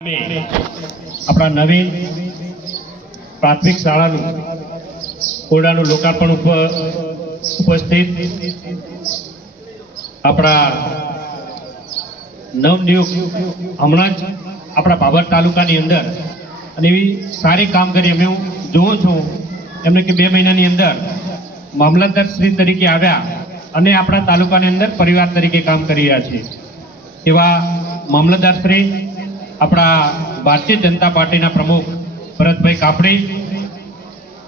આપણા નવીન પ્રાથમિક શાળાનું ઓરડાનું લોકાર્પણ ઉપસ્થિત આપણા નવનિયુક્ત હમણાં જ આપણા બાબર તાલુકાની અંદર અને એવી સારી કામગીરી અમે હું જોઉં છું એમને કે 2 મહિનાની અંદર મામલતદાર શ્રી તરીકે આવ્યા અને આપણા તાલુકાની અંદર પરિવાર તરીકે કામ કરી રહ્યા છે એવા મામલતદાર શ્રી આપણા ભારતીય જનતા પાર્ટીના પ્રમુખ ભરતભાઈ કાપડી,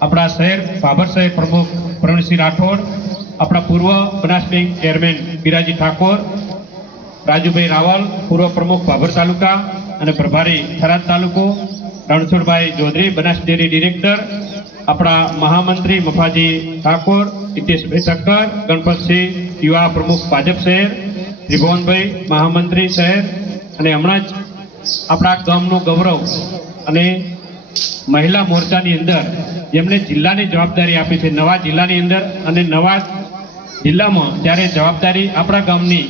આપણા શહેર બાબર શહેર પ્રમુખ પ્રવીણસિંહ રાઠોડ, આપણા પૂર્વ બનાસ બેંક ચેરમેન બિરાજી ઠાકોર, રાજુભાઈ રાવલ પૂર્વ પ્રમુખ બાબર તાલુકા અને પ્રભારી થરાદ તાલુકો, રણછોડભાઈ ચૌધરી બનાસ ડેરી ડિરેક્ટર, આપણા મહામંત્રી મફાજી ઠાકોર, હિતેશભાઈ ઠક્કર, ગણપતસિંહ યુવા પ્રમુખ ભાજપ શહેર, ત્રિભુવનભાઈ મહામંત્રી શહેર અને હમણાં જ આપણા ગામનું ગૌરવ અને મહિલા મોરચાની અંદર જેમણે જિલ્લાની જવાબદારી આપી છે નવા જિલ્લાની અંદર અને નવા જિલ્લામાં જ્યારે જવાબદારી આપણા ગામની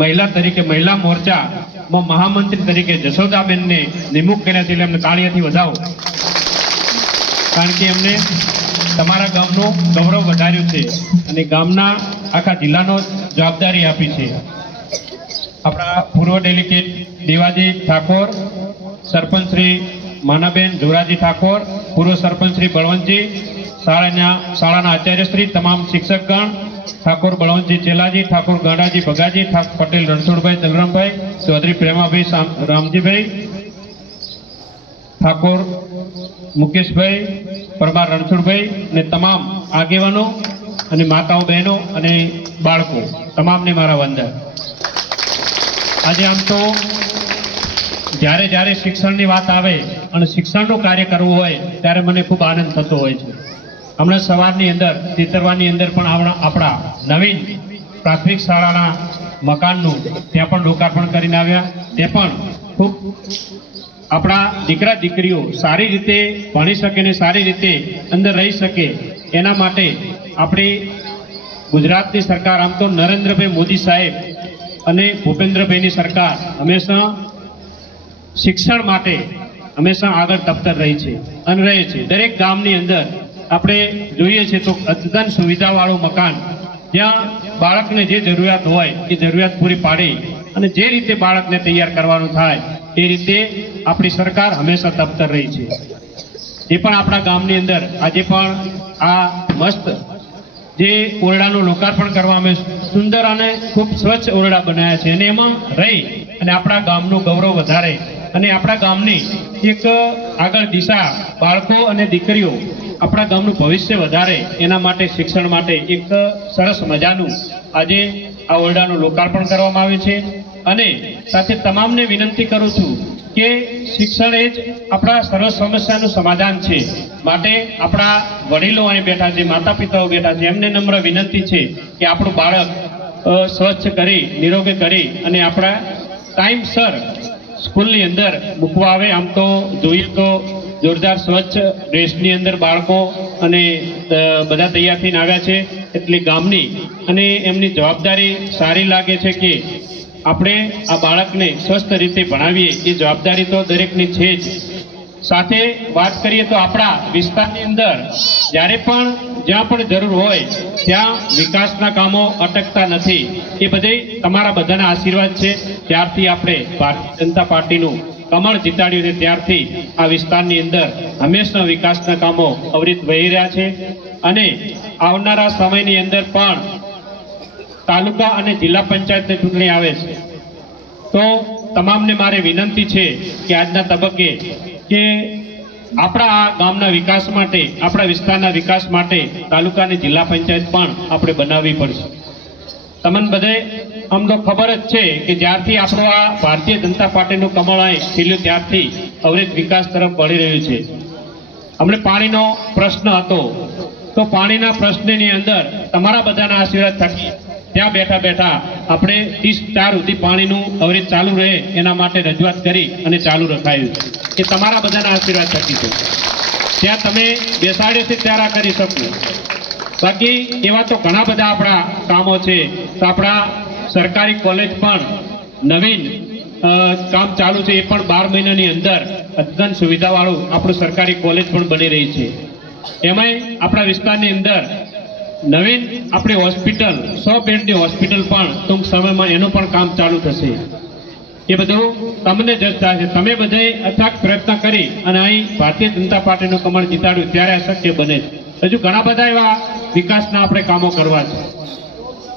મહિલા તરીકે મહિલા મોરચામાં મહામંત્રી તરીકે જશોદાબેનને નિમણૂક કર્યા છે એટલે એમને તાળીઓથી વધાવો, કારણ કે એમને તમારા ગામનું ગૌરવ વધાર્યું છે અને ગામના આખા જિલ્લાનો જવાબદારી આપી છે. આપણા પૂર્વ ડેલિગેટ દેવાજી ઠાકોર, સરપંચ શ્રી માનાબેન જોરાજી ઠાકોર, પૂર્વ સરપંચ શ્રી બળવંતજી, શાળાના આચાર્ય શ્રી, તમામ શિક્ષકગણ, ઠાકોર બળવંતજી ચેલાજી, ઠાકોર ગાડાજી ભગાજી, પટેલ રણછોડભાઈ દલરામભાઈ, ચૌધરી પ્રેમાભાઈ રામજીભાઈ, ઠાકોર મુકેશભાઈ, પરમાર રણછોડભાઈ અને તમામ આગેવાનો અને માતાઓ બહેનો અને બાળકો તમામને મારા વંદન. આજે આમ તો જ્યારે શિક્ષણની વાત આવે અને શિક્ષણનું કાર્ય કરવું હોય ત્યારે મને ખૂબ આનંદ થતો હોય છે. હમણાં સવારની અંદર ચિતરવાની અંદર પણ આપણા નવીન પ્રાથમિક શાળાના મકાનનું ત્યાં પણ લોકાર્પણ કરીને આવ્યા. તે પણ ખૂબ આપણા દીકરા દીકરીઓ સારી રીતે ભણી શકે ને સારી રીતે અંદર રહી શકે એના માટે આપણી ગુજરાતની સરકાર, આમ તો નરેન્દ્રભાઈ મોદી સાહેબ અને ભૂપેન્દ્રભાઈની સરકાર હંમેશા શિક્ષણ માટે હંમેશા આગળ તપ્તર રહી છે અને રહે છે. દરેક ગામની અંદર આપણે જોઈએ છીએ તો અદ્યતન સુવિધાવાળું મકાન જ્યાં બાળકને જે જરૂરિયાત હોય એ જરૂરિયાત પૂરી પાડી અને જે રીતે બાળકને તૈયાર કરવાનું થાય એ રીતે આપણી સરકાર હંમેશા તપ્તર રહી છે. એ પણ આપણા ગામની અંદર આજે પણ આ મસ્ત જે ઓરડાનું લોકાર્પણ કરવામાં સુંદર અને ખૂબ સ્વચ્છ ઓરડા બનાવ્યા છે અને એમાં રહી અને આપણા ગામનું ગૌરવ વધારે અને આપણા ગામની એક આગળ દિશા, બાળકો અને દીકરીઓ આપણા ગામનું ભવિષ્ય વધારે એના માટે શિક્ષણ માટે એક સરસ મજાનું આજે આ ઓરડાનું લોકાર્પણ કરવામાં આવ્યું છે. અને સાથે તમામને વિનંતી કરું છું કે શિક્ષણ એ જ આપણા સર્વ સમસ્યાનું સમાધાન છે. માટે આપણા વડીલો અહીં બેઠા છે, માતા પિતાઓ બેઠા છે, એમને નમ્ર વિનંતી છે કે આપણું બાળક સ્વચ્છ કરી નિરોગી કરી અને આપણા ટાઈમસર સ્કૂલની અંદર મૂકવા આવે. આમ તો જોઈએ તો જોરદાર સ્વચ્છ ડ્રેસની અંદર બાળકો અને બધા તૈયાર થઈને આવ્યા છે એટલે ગામની અને એમની જવાબદારી સારી લાગે છે કે આપણે આ બાળકને સ્વસ્થ રીતે ભણાવીએ એ જવાબદારી તો દરેકની છે જ. સાથે વાત કરીએ તો આપણા વિસ્તારની અંદર જ્યારે પણ જ્યાં પણ જરૂર હોય ત્યાં વિકાસના કામો અટકતા નથી. એ બધે તમારા બધાના આશીર્વાદ છે. ત્યારથી આપણે ભારતીય જનતા પાર્ટીનું કમળ જીતાડ્યું છે ત્યારથી આ વિસ્તારની અંદર હંમેશા વિકાસના કામો અવિરત વહી રહ્યા છે અને આવનારા સમયની અંદર પણ તાલુકા અને જિલ્લા પંચાયતની ચૂંટણી આવે છે તો તમામને મારે વિનંતી છે કે આજના તબક્કે કે આપણા આ ગામના વિકાસ માટે, આપણા વિસ્તારના વિકાસ માટે તાલુકા અને જિલ્લા પંચાયત પણ આપણે બનાવવી પડશે. તમને બધે આમ તો ખબર જ છે કે જ્યારથી આપણું આ ભારતીય જનતા પાર્ટીનું કમળ ખીલ્યું ત્યારથી અવિરત વિકાસ તરફ વળી રહ્યું છે. હમણે પાણીનો પ્રશ્ન હતો તો પાણીના પ્રશ્નની અંદર તમારા બધાના આશીર્વાદ થકી ત્યાં બેઠા બેઠા આપણે 30-4 સુધી પાણીનું અવિરત ચાલુ રહે એના માટે રજૂઆત કરી અને ચાલુ રખાયું છે. એ તમારા બધાના આશીર્વાદ થકી છે. ત્યાં તમે બેસાડ્યો ત્યારે કરી શકો. બાકી એવા તો ઘણા બધા આપણા કામો છે. તો આપણા સરકારી કોલેજ પણ નવીન કામ ચાલુ છે, એ પણ 12 મહિનાની અંદર અદ્યતન સુવિધાવાળું આપણું સરકારી કોલેજ પણ બની રહી છે. એમાંય આપણા વિસ્તારની અંદર નવીન આપણી હોસ્પિટલ 100 બેડની હોસ્પિટલ પણ ટૂંક સમયમાં એનું પણ કામ ચાલુ થશે. એ બધું તમને જ થાય છે. તમે બધાએ અથાગ પ્રયત્ન કરી અને અહીં ભારતીય જનતા પાર્ટીનું કમળ જીતાડ્યું ત્યારે આ શક્ય બને છે. હજુ ઘણા બધા એવા વિકાસના આપણે કામો કરવા છે.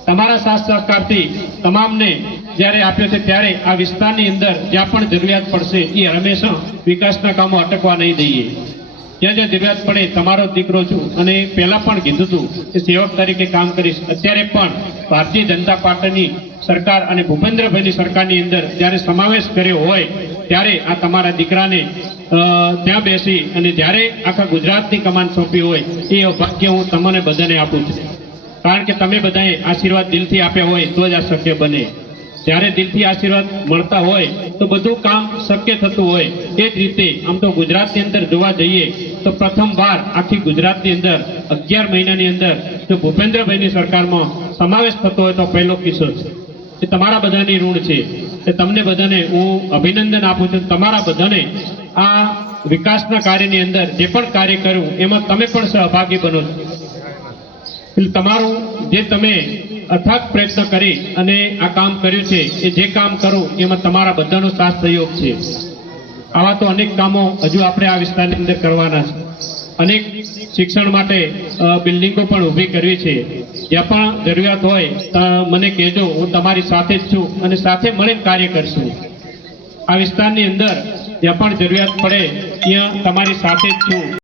તમારા સાથ સહકારથી તમામને જ્યારે આપ્યો છે ત્યારે આ વિસ્તારની અંદર જ્યાં પણ જરૂરિયાત પડશે એ હંમેશા વિકાસના કામો અટકવા નહીં દઈએ. જ્યાં જ્યાં જરૂરિયાત પડે તમારો દીકરો છું અને પહેલા પણ કીધું હતું કે સેવક તરીકે કામ કરીશ. અત્યારે પણ ભારતીય જનતા પાર્ટીની સરકાર અને ભૂપેન્દ્રભાઈની સરકારની અંદર જ્યારે સમાવેશ કર્યો હોય ત્યારે આ તમારા દીકરાને ત્યાં બેસી અને જ્યારે આખા ગુજરાતની કમાન સોંપી હોય એ ભાગ્ય હું તમને બધાને આપું છું. કારણ કે તમે બધાએ આશીર્વાદ દિલથી આપ્યા હોય તો જ આ શક્ય બને. જ્યારે દિલથી આશીર્વાદ મળતા હોય તો બધું કામ શક્ય થતું હોય. એ જ રીતે આમ તો ગુજરાતની અંદર જોવા જઈએ તો પ્રથમવાર આખી ગુજરાતની અંદર 11 મહિનાની અંદર જો ભૂપેન્દ્રભાઈની સરકારમાં સમાવેશ થતો હોય તો પહેલો કિસ્સો છે. એ તમારા બધાની ઋણ છે. એ તમને બધાને હું અભિનંદન આપું છું. તમારા બધાને આ વિકાસના કાર્યની અંદર જે પણ કાર્ય કર્યું એમાં તમે પણ સહભાગી બનો છો. એટલે તમારું જે તમે અથાગ પ્રયત્ન કરી અને આ કામ કર્યું છે એ જે કામ કરું એમાં તમારા બધાનો સાથ સહયોગ છે. આવા તો અનેક કામો હજુ આપણે આ વિસ્તારની અંદર કરવાના છે. અનેક શિક્ષણ માટે બિલ્ડિંગો પણ ઊભી કરવી છે. જ્યાં પણ જરૂરિયાત હોય તો મને કહેજો, હું તમારી સાથે જ છું અને સાથે મળીને કાર્ય કરશું. આ વિસ્તારની અંદર જ્યાં પણ જરૂરિયાત પડે ત્યાં તમારી સાથે જ છું.